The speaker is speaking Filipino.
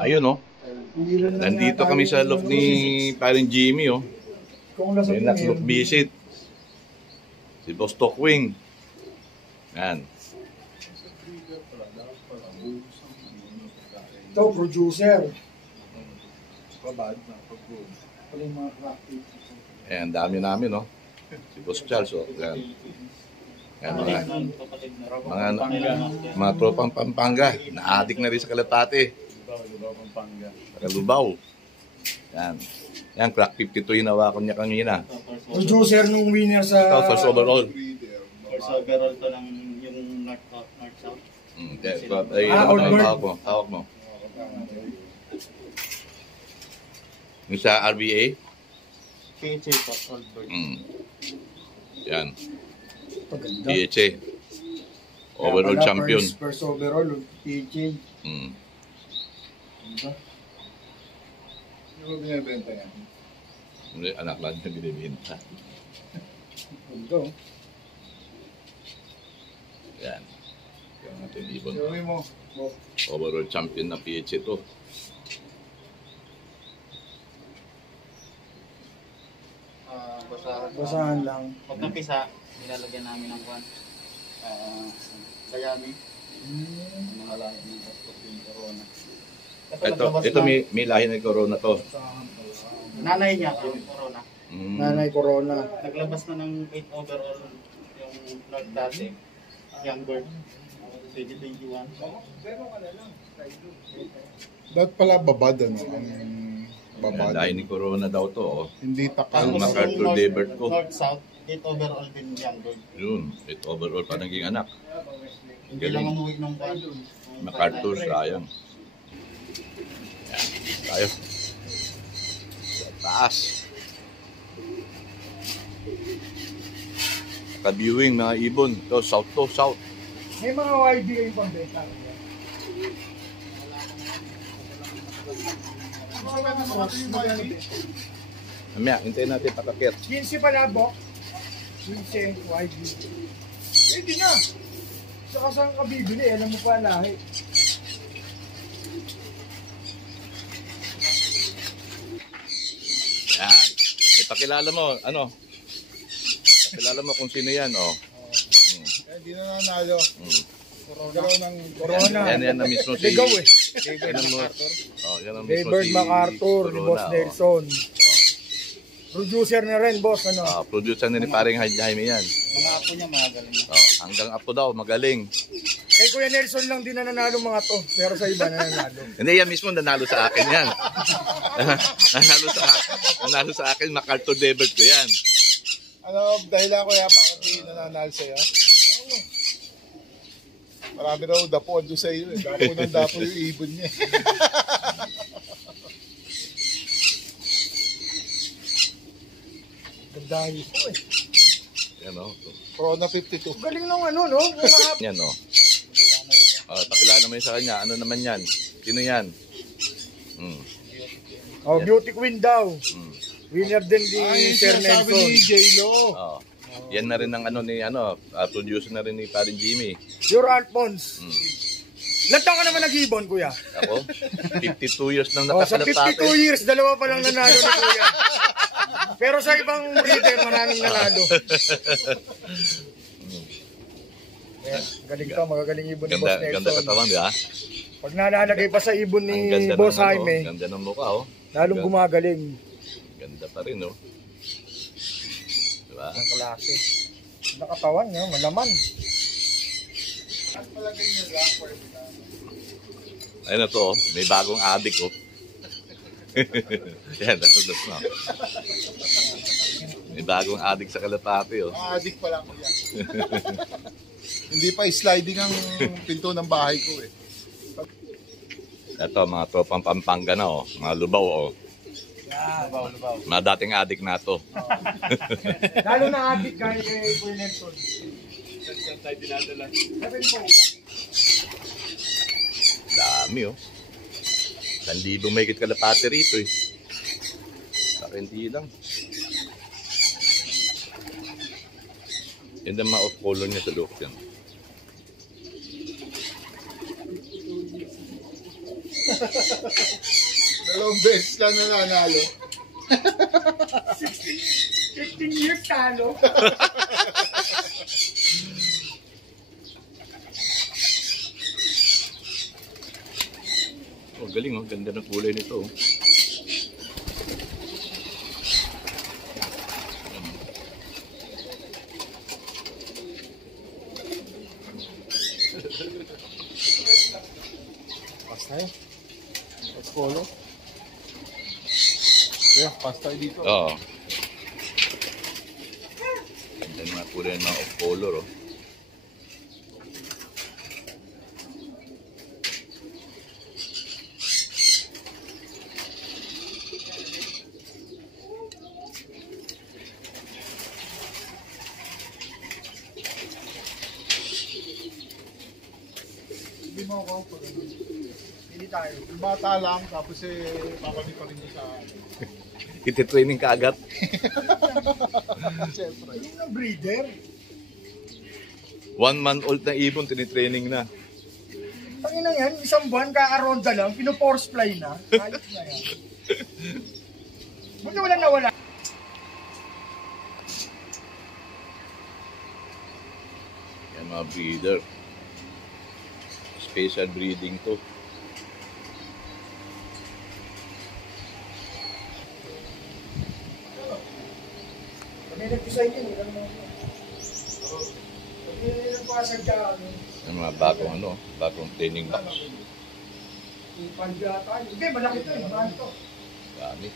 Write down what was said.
Ayun oh. Nandito kami sa loft ni paring Jimmy oh. May loft visit. Si Boss Tokwing. Yan. Ito, producer. Ayan, dami namin no. Si Boss Charles oh. Yan. Yan, mga tropang Pampanga. Na-addict na rin sa Kalapate. Sa Kalubaw. Yan. Yan, crack 52 yung nawakan niya kanina. Producer nung winner sa... Ito, first overall. First overall to ng yung North-South. Tawag mo. Yung sa RBA? PHA po, Oldberg. Yan. Paganda. PHA. Overall champion. First overall, PHA. Hindi mo binibenta yan? Hindi, anak lang niya binibenta. Ganda. Yan. Yan natin ibon. Sabi mo. Overall champion na PHA to. Basahan lang. Pag napisa, nilalagyan namin ng kwan. Sayami. Mga lahi ng corona. Ito may lahi ng corona to. Nanay niya, corona. Nanay Corona. Naglabas na ng 8 overall yung North dati. Young bird. 2021. Dapat pala babad ano? Ang Yan, babad. lahi ng corona daw to. Oh. Hindi takal. Ang MacArthur Debert ko. North-South, 8 overall din young bird. Yun, 8 overall pa naging anak. Hindi lang umuwi ng kwan. MacArthur, sayang. Yan, tayo. Sa taas. Naka-viewing mga ibon. Ito, south to, south. May mga YB kayong pambenta. Mamaya, hintayin natin pakakit. 15 pa na, Bok. 15, YB. Pwede na. Saka saan ka bibili? Alam mo pa lahi. Yan. Ipakilala mo, ano? Pakilala mo kung sino yan, oh. Hindi na nanalo. Galaw ng Corona. Yan na mismo si... Ligaw eh. Yan ang yan ang mismo David si MacArthur, ni Corona, Boss Nelson. Producer na rin, boss. Ano? Producer na ni paring Jaime yan. Mga apo niya magaling. Hanggang apo daw, magaling. Kay Kuya Nelson lang din na nanalo mga to. Pero sa iba na nanalo. Hindi, yan mismo nanalo sa akin yan. nanalo sa akin, MacArthur Debert ko yan. ano, dahil ako ya, bakit di nananalo sa'yo? Marami raw dapo doon sa iyo. Dapo ng dapo yung ibon niya. Ganda ko eh. Yan o. Corona 52. Galing nung ano, no? Yan o. Pakilala mo yun sa kanya. Ano naman yan? Sino yan? Oh, Beauty Queen daw. Winner din di Sir Sabi Nelson. ni J-Lo. Yan na rin ang ano ni producer na rin ni paring Jimmy. Your Alphonse. Ilan taon ka naman nag-ibon, Kuya? Ako, 52 years nang Sa nakakalap 52 years, dalawa pa lang nanalo ni Kuya. Pero sa ibang breeder, maraming nanalo. Galing ka, magagaling ibon ni Boss Ganda Nelson. katawan, di ba? Pag nalalagay pa sa ibon Ang ni ganda Boss ng, Jaime, ganda ng mukha, oh. lalong gumagaling. Ganda pa rin, oh. Diba? Ang klase. Nakatawan niya, malaman. Ayun na to, oh. May bagong adik, oh. Yan, nasunod na. May bagong adik sa Kalapate, oh. Adik pa lang ko yan. Hindi pa sliding ang pinto ng bahay ko eh. Ito, mga tropang Pampanga na, oh. Mga lubaw, oh. Lubaw. Mga dating adik na to. Lalo na adik kay Kuya Nelson. Saan tayo dinadala? Dami, oh. 1,000 may Kalapate rito, eh. Sa hindi lang. Yan ang mga off-color niya sa loob yan. Dalawang beses lang nananalo. 15 years talo. Oh, galing oh. Ganda ng kulay nito oh. Pas tayo. Pas polo. Kaya, pas tayo dito. Oo. Ganda ng mga kulay ng off-color oh. Hindi mo ako pag hindi tayo. Yung bata lang, tapos papalik pa rin doon sa... Iti-training ka agad. Siyempre. Yung ng breeder. 1 month old na ibon, tinitraining na. Tangina yan, isang buwan kakaronda lang, pino-force fly na. Ayos na yan. Buti walang nawala. Yan mga breeder. Special breeding to. Pag nag-decide yun, ilang mo. Pag nagpasag ka, Yan mga bagong training box. Hindi, malaki to eh. Mahal to. Dami.